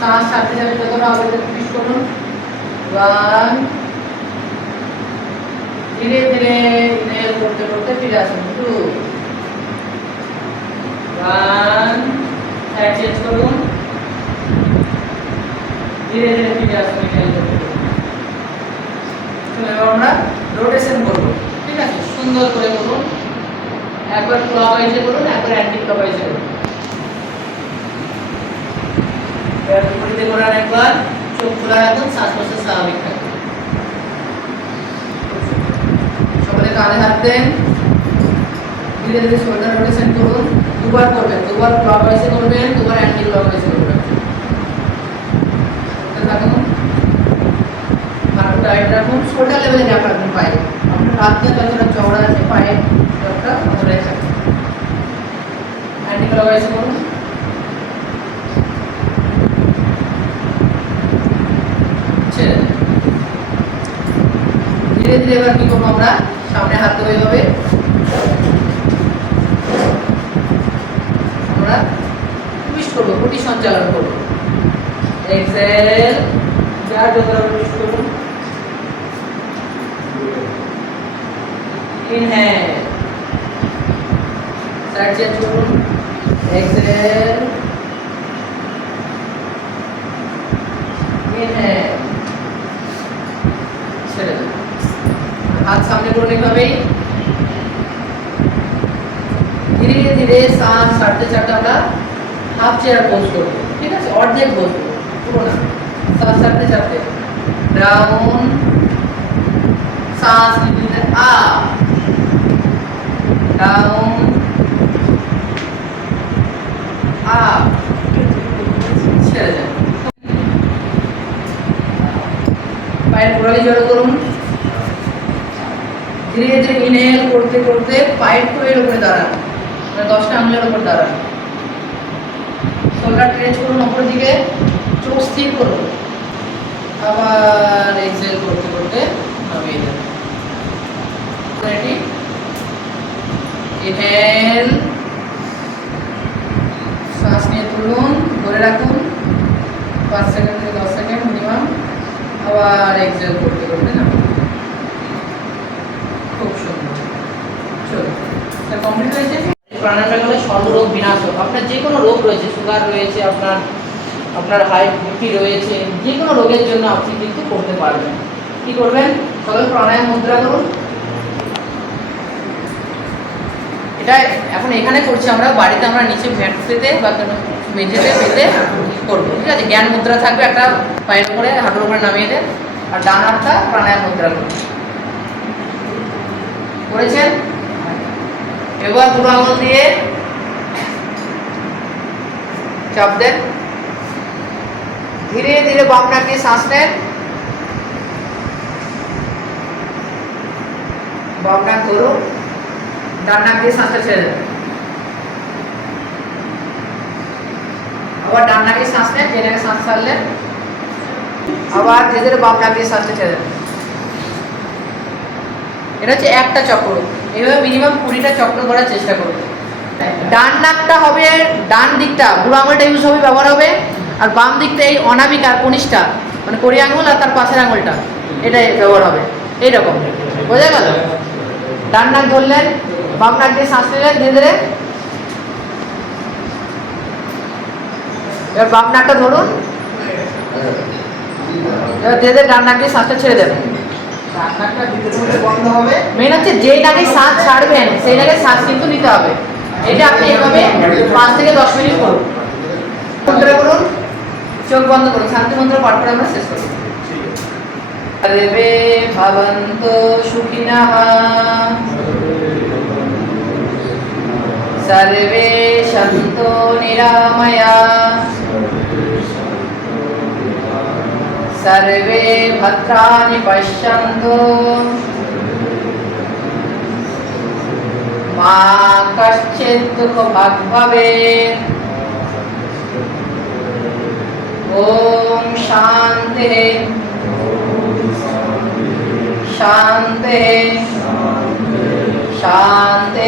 শ্বাস ছাড়তে যাবে যতটা হবে টুইস্ট করুন। 1 ধীরে ধীরে ইনহেল করতে করতে ফিরে আসুন। 2 1 সাইড চেঞ্জ করুন। ধীরে ধীরে ফিরে আসুন ইনহেল করতে করতে। এবার আমরা রোটেশন করব। ঠিক আছে, সুন্দর করে করুন। একবার ক্লকওয়াইজে করুন, একবার অ্যান্টি ক্লকওয়াইজে করুন। এবার বিপরীতে করার একবার চোখ খোলা রাখুন, শ্বাস প্রশ্বাস স্বাভাবিক থাকুন। সকলে কাঁধে হাত দেন। ধীরে ধীরে শোল্ডার রোটেশন করুন। দুবার করবেন, দুবার ক্লকওয়াইজে করবেন, দুবার অ্যান্টি ক্লকওয়াইজে করবেন। থাকুন, হাত টাইট রাখুন, শোল্ডার লেভেলে গ্যাপ রাখুন পায়ে। আপনার হাতটা যতটা চওড়া আছে পায়ের গ্যাপটা ততটাই থাকবে। অ্যান্টি ক্লকওয়াইজে করুন। ধীরে ধীরে এবার কি করবো আমরা, সামনে হাত দেবো এইভাবে, আমরা টুইস্ট করবো, গুটি সঞ্চালন করবো। এক্সেল, যার যতটা টুইস্ট করুন। ইনহেল, সাইড চেঞ্জ করুন। এক্সেল, ইনহেল, ছেড়ে দেন। হাত সামনে করুন এইভাবেই। ধীরে ধীরে শ্বাস ছাড়তে ছাড়তে আমরা হাফ চেয়ার পোজ করবো। ঠিক আছে, অর্ধেক পোজ করবো, পুরো না। শ্বাস ছাড়তে ছাড়তে ডাউন, শ্বাস নিতে আপ, ডাউন, আপ, ছেড়ে দেন। পায়ের গোড়ালি জড়ো করুন। ধীরে ধীরে ইনহেল করতে করতে পায়ের টোয়ের উপরে দাঁড়ান, 10টা আঙুলের উপর দাঁড়ান। শোল্ডার স্ট্রেচ করুন উপরের দিকে, চোখ স্থির করুন। আবার এক্সেল করতে করতে নামিয়ে দেন। রেডি? ইনহেল, শ্বাস নিয়ে তুলুন, ধরে রাখুন 5 সেকেন্ড থেকে 10 সেকেন্ড মিনিমাম। আবার এক্সেল করতে করতে নামিয়ে দেন। খুব সুন্দর। চলো, এটা কমপ্লিট হয়েছে। প্রাণায়ামটা করলে সর্বরোগ বিনাশক। আপনার যে কোনো রোগ রয়েছে, সুগার রয়েছে, আপনার হাই বিপি রয়েছে, যে কোনো রোগের জন্য আপনি কিন্তু করতে পারবেন। কি করবেন? সকলে প্রাণায়াম মুদ্রা করুন। এটা এখন এখানে করছি আমরা, বাড়িতে আমরা নিচে ম্যাট পেতে বা মেঝেতে পেতে করবো। ঠিক আছে, জ্ঞান মুদ্রা থাকবে, একটা পায়ের উপরে হাঁটুর উপরে নামিয়ে দেন, আর ডান হাতটা প্রাণায়াম মুদ্রা করুন। করেছেন? এবার বুড়ো আঙুল দিয়ে চাপ দেন। ধীরে ধীরে বাম নাক দিয়ে শ্বাস নেন, বাম নাক ধরুন, ডান নাক দিয়ে শ্বাসটা ছেড়ে দেন। আবার ডান নাকে শ্বাস নেন, যে নাকে শ্বাস ছাড়লেন, আবার ধীরে ধীরে বাম নাক দিয়ে শ্বাসটা ছেড়ে দেন। এটা হচ্ছে একটা চক্র। এইভাবে মিনিমাম 20টা চক্র করার চেষ্টা করুন। ডান নাকটা হবে, ডান দিকটা বুড়ো আঙুলটা ইউজ হবে, ব্যবহার হবে, আর বাম দিকটা এই অনামিকা আর কনিষ্ঠা মানে কড়ি আঙুল আর তার পাশের আঙুলটা এটাই ব্যবহার হবে। এইরকম বোঝা গেল? ডান নাক ধরলেন, বাম নাক দিয়ে শ্বাস নিলেন ধীরে ধীরে। এবার বাম নাকটা ধরুন, এবার ধীরে ধীরে ডান নাক দিয়ে শ্বাসটা ছেড়ে দেবেন। মেন হচ্ছে যে নাকে শ্বাস ছাড়বেন সেই নাকে শ্বাস কিন্তু নিতে হবে। এটা আপনি এভাবে 5 থেকে 10 মিনিট করুন। মুদ্রা করুন, চোখ বন্ধ করুন, শান্তি মন্ত্র পাঠ করে আমরা শেষ করব। সর্বে ভবন্তু সুখিনঃ, সর্বে সন্তু নিরাময়াঃ, सर्वे भद्राणि पश्यन्तु मा कश्चित् दुःखभाग् भवेत्। ओम शांति शांति शांति।